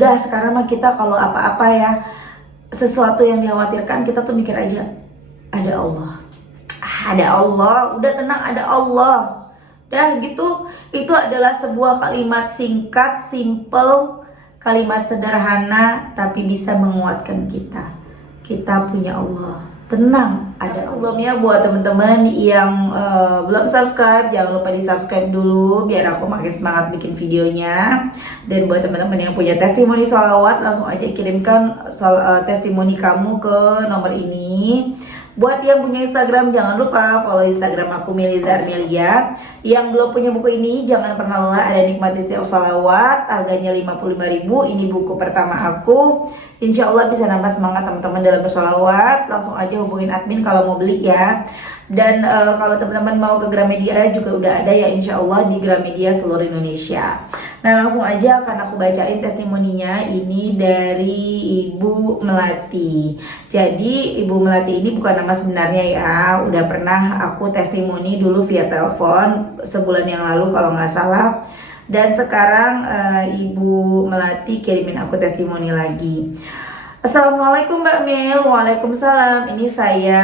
Udah sekarang mah kita kalau apa-apa ya, sesuatu yang dikhawatirkan kita tuh mikir aja, ada Allah. Ada Allah, udah tenang, ada Allah. Dah gitu, itu adalah sebuah kalimat singkat, simple, kalimat sederhana, tapi bisa menguatkan kita. Kita punya Allah, tenang, ada Allah. Sebelumnya buat teman-teman yang belum subscribe, jangan lupa di subscribe dulu biar aku makin semangat bikin videonya. Dan buat teman-teman yang punya testimoni sholawat, langsung aja kirimkan testimoni kamu ke nomor ini. Buat yang punya Instagram, jangan lupa follow Instagram aku Miliza Armelia. Yang belum punya buku ini, jangan pernah lelah, ada nikmati setiap sholawat. Harganya 55.000. Ini buku pertama aku. Insya Allah bisa nambah semangat teman-teman dalam bersolawat. Langsung aja hubungin admin kalau mau beli ya. Dan kalau teman-teman mau ke Gramedia juga udah ada ya, insya Allah di Gramedia seluruh Indonesia. Nah langsung aja akan aku bacain testimoninya. Ini dari Ibu Melati. Jadi Ibu Melati ini bukan nama sebenarnya ya. Udah pernah aku testimoni dulu via telepon sebulan yang lalu kalau nggak salah. Dan sekarang Ibu Melati kirimin aku testimoni lagi. Assalamualaikum Mbak Mel. Waalaikumsalam. Ini saya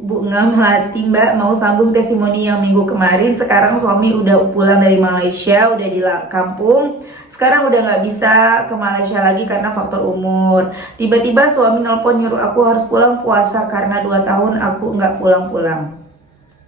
Bunga Melati Mbak, mau sambung testimoni yang minggu kemarin. Sekarang suami udah pulang dari Malaysia, udah di kampung. Sekarang udah nggak bisa ke Malaysia lagi karena faktor umur. Tiba-tiba suami nelpon nyuruh aku harus pulang puasa karena 2 tahun aku nggak pulang-pulang.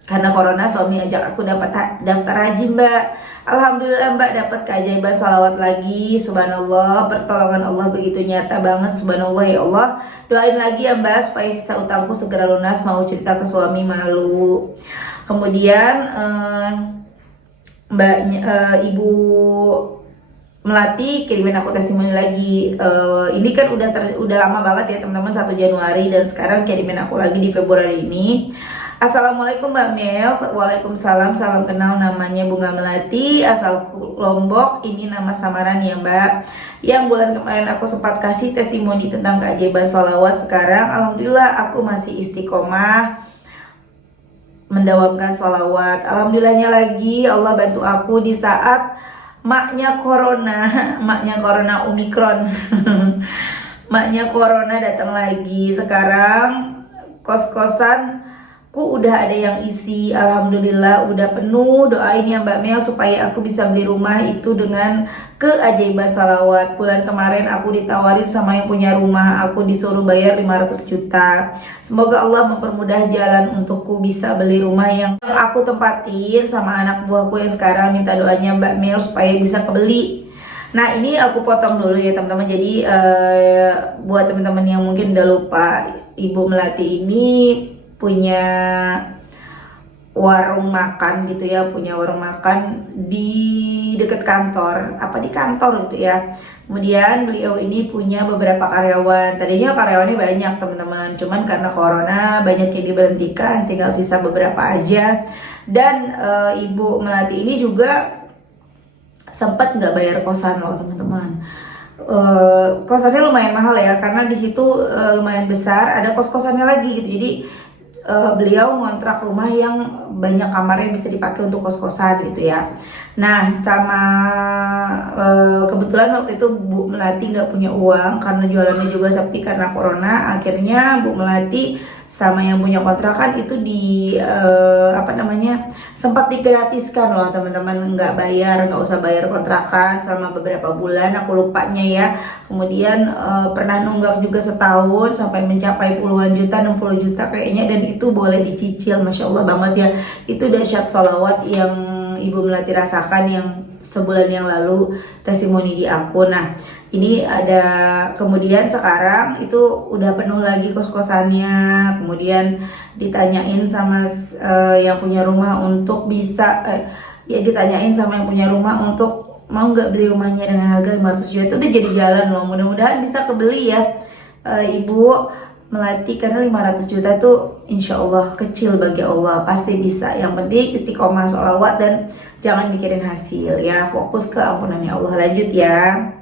Karena corona suami ajak aku daftar haji Mbak. Alhamdulillah Mbak dapat keajaiban salawat lagi. Subhanallah, pertolongan Allah begitu nyata banget. Subhanallah ya Allah. Doain lagi ya Mbak supaya sisa utangku segera lunas. Mau cerita ke suami malu. Kemudian Ibu Melati kirimin aku testimoni lagi. Ini kan udah lama banget ya teman-teman, 1 Januari, dan sekarang kirimin aku lagi di Februari ini. Assalamualaikum Mbak Mel. Waalaikumsalam, salam kenal, namanya Bunga Melati, asal Lombok. Ini nama samaran ya Mbak. Yang bulan kemarin aku sempat kasih testimoni tentang keajaiban sholawat. Sekarang alhamdulillah aku masih istiqomah mendawamkan sholawat. Alhamdulillahnya lagi Allah bantu aku di saat maknya corona Omikron. Maknya corona datang lagi. Sekarang kos-kosan ku udah ada yang isi, alhamdulillah udah penuh. Doain ya Mbak Mel supaya aku bisa beli rumah itu dengan keajaiban salawat. Bulan kemarin aku ditawarin sama yang punya rumah, aku disuruh bayar 500 juta. Semoga Allah mempermudah jalan untukku bisa beli rumah yang aku tempatin sama anak buahku yang sekarang. Minta doanya Mbak Mel supaya bisa kebeli. Nah ini aku potong dulu ya teman-teman. Jadi buat teman-teman yang mungkin udah lupa, Ibu Melati ini punya warung makan gitu ya, punya warung makan di dekat kantor, di kantor gitu ya. Kemudian beliau ini punya beberapa karyawan. Tadinya karyawannya banyak teman-teman, cuman karena corona banyak yang diberhentikan, tinggal sisa beberapa aja. Dan Ibu Melati ini juga sempat nggak bayar kosan loh teman-teman. Kosannya lumayan mahal ya, karena di situ lumayan besar, ada kos-kosannya lagi gitu. Jadi beliau ngontrak rumah yang banyak kamarnya bisa dipakai untuk kos-kosan gitu ya. Nah sama kebetulan waktu itu Bu Melati nggak punya uang karena jualannya juga sepi karena corona. Akhirnya Bu Melati sama yang punya kontrakan itu sempat digratiskan loh teman-teman, nggak usah bayar kontrakan selama beberapa bulan, aku lupanya ya. Kemudian pernah nunggak juga setahun sampai mencapai puluhan juta, 60 juta kayaknya, dan itu boleh dicicil. Masya Allah banget ya, itu dahsyat sholawat yang Ibu Melati rasakan yang sebulan yang lalu testimoni di aku. Nah ini ada, kemudian sekarang itu udah penuh lagi kos-kosannya. Kemudian ditanyain sama yang punya rumah untuk bisa ditanyain sama yang punya rumah untuk mau nggak beli rumahnya dengan harga 500 juta. Itu udah jadi jalan loh, mudah-mudahan bisa kebeli ya Ibu Melati, karena 500 juta tuh insya Allah kecil bagi Allah, pasti bisa. Yang penting istiqomah sholawat dan jangan mikirin hasil ya, fokus ke ampunannya Allah. Lanjut ya.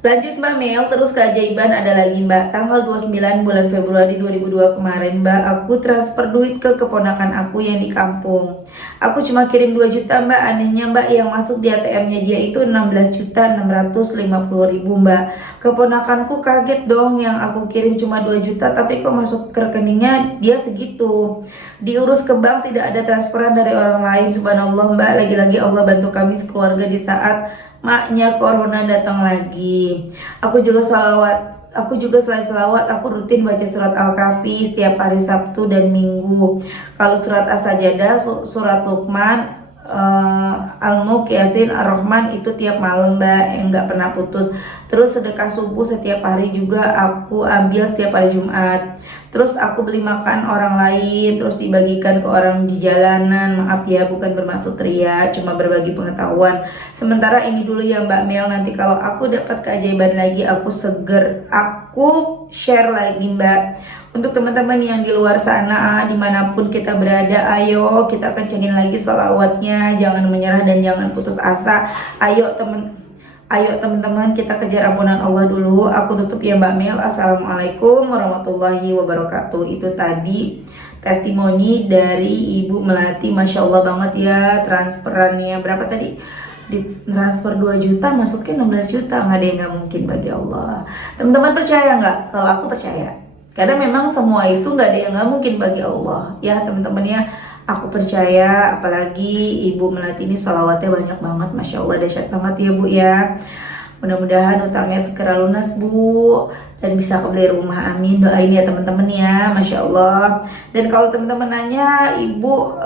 Lanjut Mbak Mel, terus keajaiban ada lagi Mbak. Tanggal 29 bulan Februari 2002 kemarin Mbak, aku transfer duit ke keponakan aku yang di kampung. Aku cuma kirim 2 juta Mbak, anehnya Mbak yang masuk di ATM-nya dia itu 16.650.000 Mbak. Keponakanku kaget dong, yang aku kirim cuma 2 juta tapi kok masuk ke rekeningnya dia segitu. Diurus ke bank tidak ada transferan dari orang lain, subhanallah Mbak. Lagi-lagi Allah bantu kami sekeluarga di saat maknya corona datang lagi. Aku juga selain selawat, aku rutin baca surat Al-Kahfi setiap hari Sabtu dan Minggu. Kalau surat As-Sajadah, surat Luqman, Al-Mulk, Yasin, Ar-Rahman itu tiap malam Mbak, yang nggak pernah putus. Terus sedekah subuh setiap hari juga aku ambil setiap hari Jumat. Terus aku beli makan orang lain, terus dibagikan ke orang di jalanan. Maaf ya, bukan bermaksud ria, cuma berbagi pengetahuan. Sementara ini dulu ya Mbak Mel, nanti kalau aku dapat keajaiban lagi, aku share lagi Mbak. Untuk teman-teman yang di luar sana, dimanapun kita berada, ayo kita kencengin lagi sholawatnya, jangan menyerah dan jangan putus asa. Ayo teman-teman, kita kejar ampunan Allah dulu. Aku tutup ya Mbak Mel. Assalamualaikum warahmatullahi wabarakatuh. Itu tadi testimoni dari Ibu Melati. Masya Allah banget ya, transferannya berapa tadi? Di transfer 2 juta masuknya 16 juta. Nggak ada yang nggak mungkin bagi Allah. Teman-teman percaya nggak? Kalau aku percaya, karena memang semua itu nggak ada yang nggak mungkin bagi Allah ya teman-teman ya. Aku percaya, apalagi Ibu Melati ini sholawatnya banyak banget, Masya Allah, dahsyat banget ya Bu ya. Mudah-mudahan utangnya segera lunas Bu, dan bisa kebeli rumah, amin. Doain ya teman-teman ya, Masya Allah. Dan kalau teman-teman nanya Ibu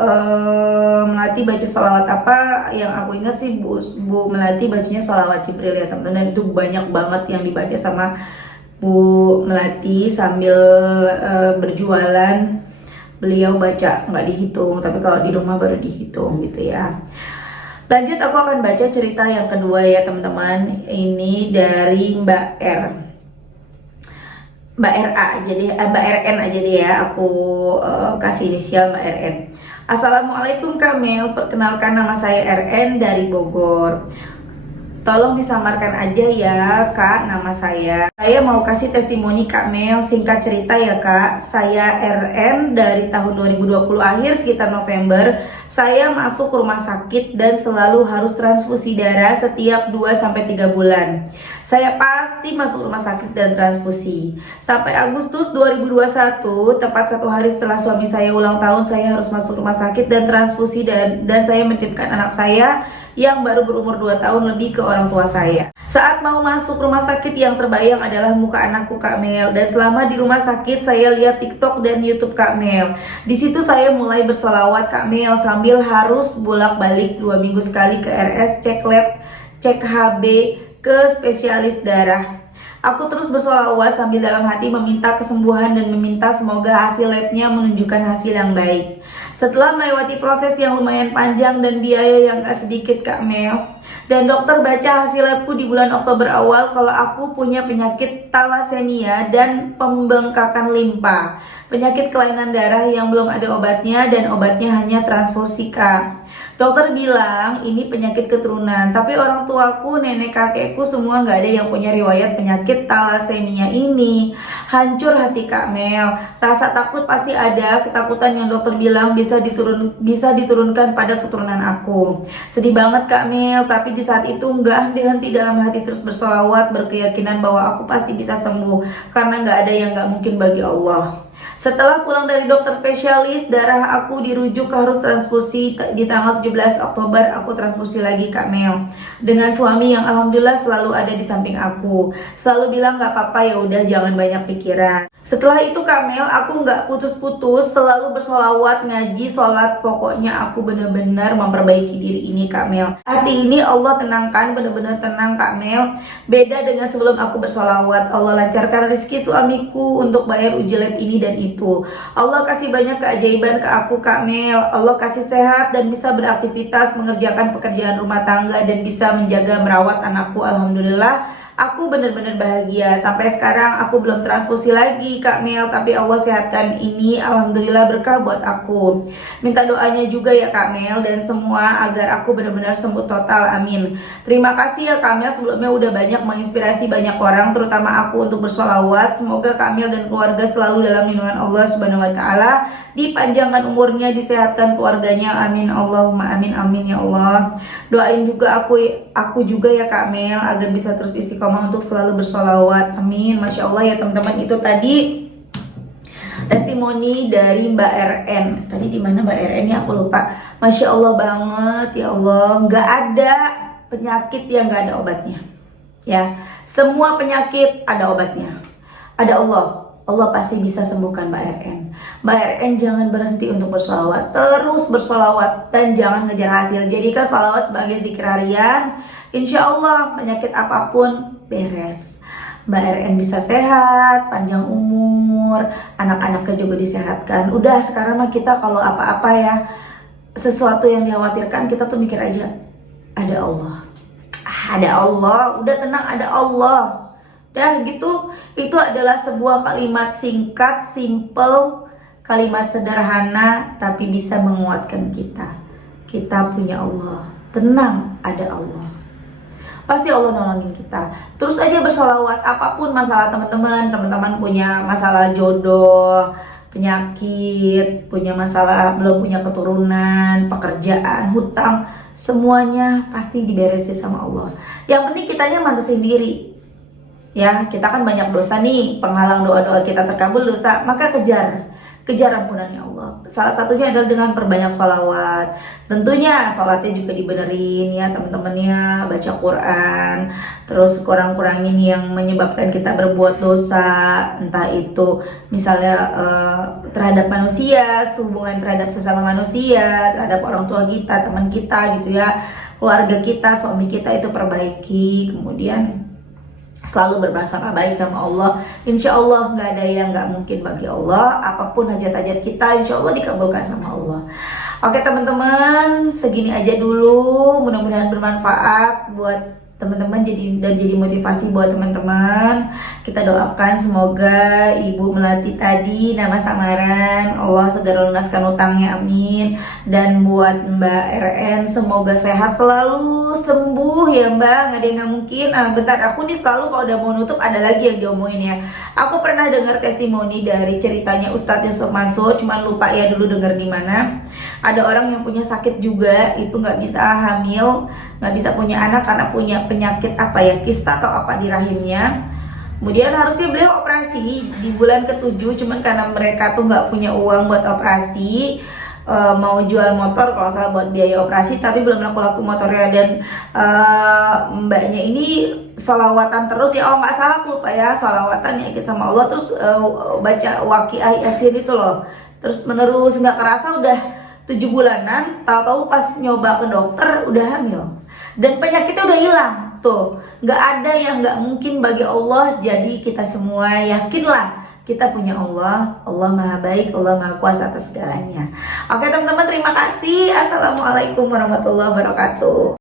Melati baca sholawat apa, yang aku ingat sih Bu Melati bacanya sholawat Jibril ya teman-teman. Dan itu banyak banget yang dibaca sama Bu Melati sambil berjualan. Beliau baca nggak dihitung, tapi kalau di rumah baru dihitung gitu ya. Lanjut, aku akan baca cerita yang kedua ya teman-teman. Ini dari Mbak RA aja deh, Mbak RN aja deh ya. Aku kasih inisial Mbak RN. Assalamualaikum Kak Mel, perkenalkan nama saya RN dari Bogor. Tolong disamarkan aja ya Kak, nama saya. Saya mau kasih testimoni Kak Mel, singkat cerita ya Kak. Saya RN dari tahun 2020 akhir sekitar November. Saya masuk rumah sakit dan selalu harus transfusi darah setiap 2-3 bulan. Saya pasti masuk rumah sakit dan transfusi. Sampai Agustus 2021, tepat 1 hari setelah suami saya ulang tahun, saya harus masuk rumah sakit dan transfusi dan saya menitipkan anak saya yang baru berumur 2 tahun lebih ke orang tua saya. Saat mau masuk rumah sakit, yang terbayang adalah muka anakku Kak Mel. Dan selama di rumah sakit saya lihat TikTok dan YouTube Kak Mel. Di situ saya mulai bersolawat Kak Mel sambil harus bolak-balik 2 minggu sekali ke RS, cek lab, cek HB, ke spesialis darah. Aku terus bersolawat sambil dalam hati meminta kesembuhan dan meminta semoga hasil labnya menunjukkan hasil yang baik. Setelah melewati proses yang lumayan panjang dan biaya yang gak sedikit Kak Mel, dan dokter baca hasil labku di bulan Oktober awal kalau aku punya penyakit thalassemia dan pembengkakan limpa, penyakit kelainan darah yang belum ada obatnya dan obatnya hanya transfusi Kak. Dokter bilang ini penyakit keturunan, tapi orang tuaku, nenek kakekku semua nggak ada yang punya riwayat penyakit thalassemia ini. Hancur hati Kak Mel. Rasa takut pasti ada, ketakutan yang dokter bilang bisa diturunkan pada keturunan aku. Sedih banget Kak Mel, tapi di saat itu nggak henti-henti dalam hati terus bersolawat, berkeyakinan bahwa aku pasti bisa sembuh karena nggak ada yang nggak mungkin bagi Allah. Setelah pulang dari dokter spesialis darah, aku dirujuk harus transfusi. Di tanggal 17 Oktober aku transfusi lagi Kak Mel, dengan suami yang alhamdulillah selalu ada di samping aku, selalu bilang gak apa-apa, ya udah jangan banyak pikiran. Setelah itu Kak Mel, aku gak putus-putus selalu bersolawat, ngaji, sholat. Pokoknya aku benar-benar memperbaiki diri ini Kak Mel. Hati ini Allah tenangkan, benar-benar tenang Kak Mel. Beda dengan sebelum aku bersolawat. Allah lancarkan rezeki suamiku untuk bayar uji lab ini dan itu. Allah kasih banyak keajaiban ke aku Kak Mel. Allah kasih sehat dan bisa beraktivitas, mengerjakan pekerjaan rumah tangga dan bisa menjaga merawat anakku. Alhamdulillah Aku bener-bener bahagia. Sampai sekarang aku belum transfusi lagi Kak Mel, tapi Allah sehatkan ini, alhamdulillah berkah buat aku. Minta doanya juga ya Kak Mel dan semua agar aku benar-benar sembuh total, amin. Terima kasih ya Kak Mel, sebelumnya udah banyak menginspirasi banyak orang, terutama aku untuk bersolawat. Semoga Kak Mel dan keluarga selalu dalam lindungan Allah Subhanahu wa taala, dipanjangkan umurnya, disehatkan keluarganya, amin Allahumma amin, amin ya Allah. Doain juga aku juga ya Kak Mel agar bisa terus istiqomah untuk selalu bersolawat, amin. Masya Allah ya teman-teman, itu tadi testimoni dari Mbak RN. Tadi di mana Mbak RN ya, aku lupa. Masya Allah banget ya Allah, nggak ada penyakit yang nggak ada obatnya ya. Semua penyakit ada obatnya, ada Allah. Allah pasti bisa sembuhkan Mbak RN. Mbak RN jangan berhenti untuk bersolawat, terus bersolawat dan jangan ngejar hasil. Jadikan solawat sebagai zikir harian, insya Allah penyakit apapun beres. Mbak RN bisa sehat, panjang umur, anak-anaknya juga disehatkan. Udah sekarang mah kita kalau apa-apa ya, sesuatu yang dikhawatirkan, kita tuh mikir aja, ada Allah. Ada Allah, udah tenang, ada Allah. Dah gitu, itu adalah sebuah kalimat singkat, simple, kalimat sederhana, tapi bisa menguatkan kita. Kita punya Allah, tenang, ada Allah. Pasti Allah nolongin kita. Terus aja bersolawat, apapun masalah teman-teman. Teman-teman punya masalah jodoh, penyakit, punya masalah belum punya keturunan, pekerjaan, hutang, semuanya pasti diberesin sama Allah. Yang penting kitanya mantesin diri. Ya, kita kan banyak dosa nih, penghalang doa-doa kita terkabul dosa, maka kejar ampunannya Allah. Salah satunya adalah dengan perbanyak sholawat. Tentunya sholatnya juga dibenerin ya teman-temannya, baca Quran, terus kurang-kurangin yang menyebabkan kita berbuat dosa, entah itu misalnya terhadap manusia, hubungan terhadap sesama manusia, terhadap orang tua kita, teman kita gitu ya, keluarga kita, suami kita, itu perbaiki. Kemudian selalu berprasangka baik sama Allah. Insya Allah nggak ada yang nggak mungkin bagi Allah. Apapun hajat-hajat kita, insya Allah dikabulkan sama Allah. Oke teman-teman, segini aja dulu. Mudah-mudahan bermanfaat buat teman-teman, jadi motivasi buat teman-teman. Kita doakan semoga Ibu Melati tadi nama samaran Allah segera lunaskan utangnya, amin. Dan buat Mbak RN semoga sehat selalu, sembuh ya Mbak, nggak ada yang nggak mungkin. Bentar, aku nih selalu kalau udah mau nutup ada lagi yang diomongin ya. Aku pernah dengar testimoni dari ceritanya Ustadz Yusuf Mansur, cuman lupa ya dulu dengar di mana. Ada orang yang punya sakit juga, itu nggak bisa hamil, nggak bisa punya anak karena punya penyakit apa ya, kista atau apa di rahimnya. Kemudian harusnya beliau operasi di bulan ke-7, cuman karena mereka tuh nggak punya uang buat operasi, mau jual motor kalau salah buat biaya operasi, tapi belum laku-laku motornya. Dan mbaknya ini sholawatan terus ya, oh nggak salah aku lupa ya, sholawatan ya sama Allah, terus baca Waqiah Yasin itu loh, terus menerus nggak kerasa udah 7 bulanan, tahu-tahu pas nyoba ke dokter udah hamil dan penyakitnya udah hilang. Tuh, nggak ada yang nggak mungkin bagi Allah. Jadi kita semua yakinlah kita punya Allah. Allah maha baik, Allah maha kuasa atas segalanya. Oke teman-teman, terima kasih. Assalamualaikum warahmatullahi wabarakatuh.